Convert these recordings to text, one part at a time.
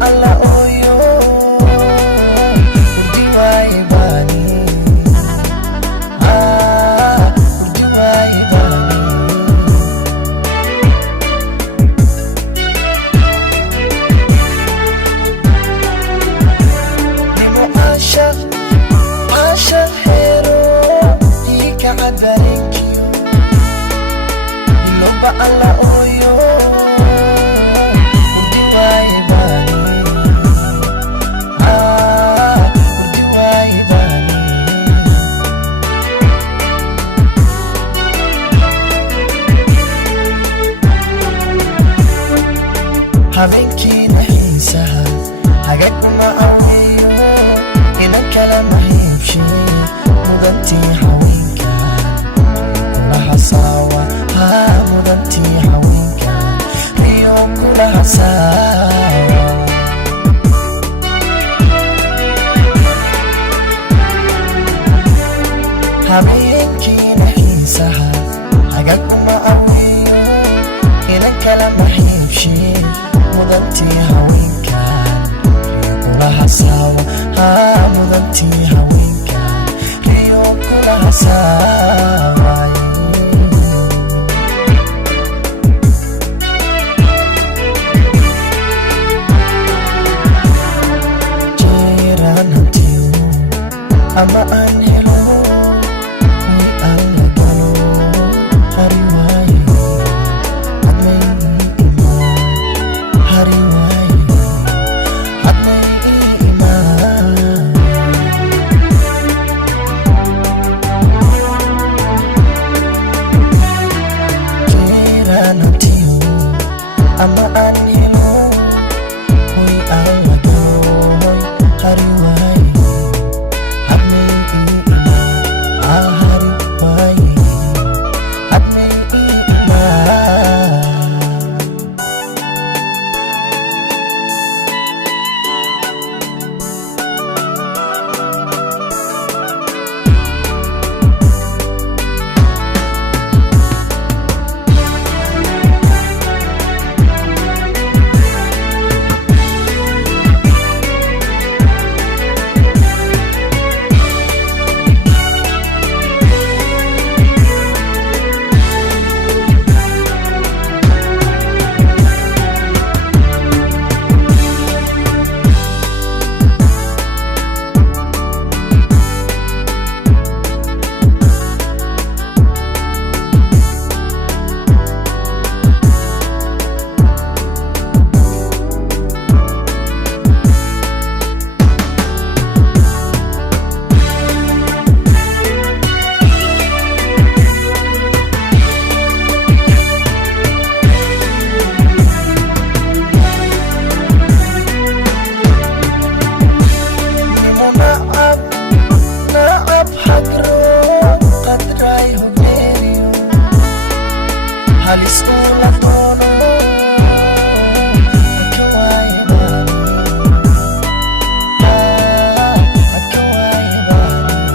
alla oyo udiwai bani udiwai bani nimo asha hero ika adarenkiyo iloba alla oyo habeenkiina xiisaha hagag uma aweeyo inan kala mahiibshe mudantii haweenkan kula hasaawa mudantii haweenkan riyo kula hasaawa habeenkiina xiisaha hagag uma aweeyo inan kala mahiibshe mudantii haweenkan riyo kula hasaawa mudantii haweenkan riyo kula hasaawa jeeraan hantiyo ama aan helo way alla galo hari waaye ama aan helo way alla galo hari waaye hadmay ii imaan hari waaye hadmay ii imaan halis ula tono akawai bani akawai bani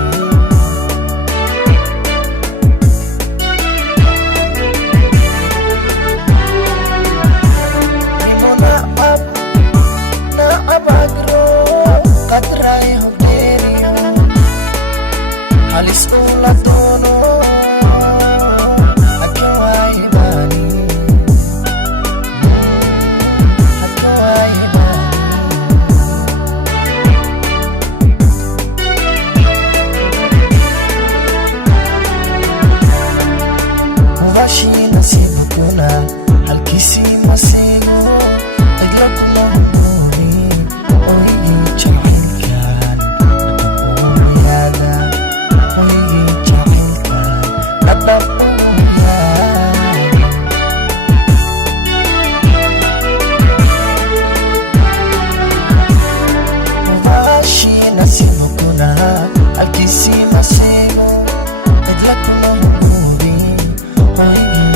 nimo naab agro katrai hogeriyo halis ula tono nasibkuna halkiisii masiino cidla kuma hubuurin hoygii jacaylkan dhadhabuuyaada hoygii jacaylkan dhadhabuuyaada mubashii nasibkuna halkiisii masiino cidla kuma hubuurin hoygii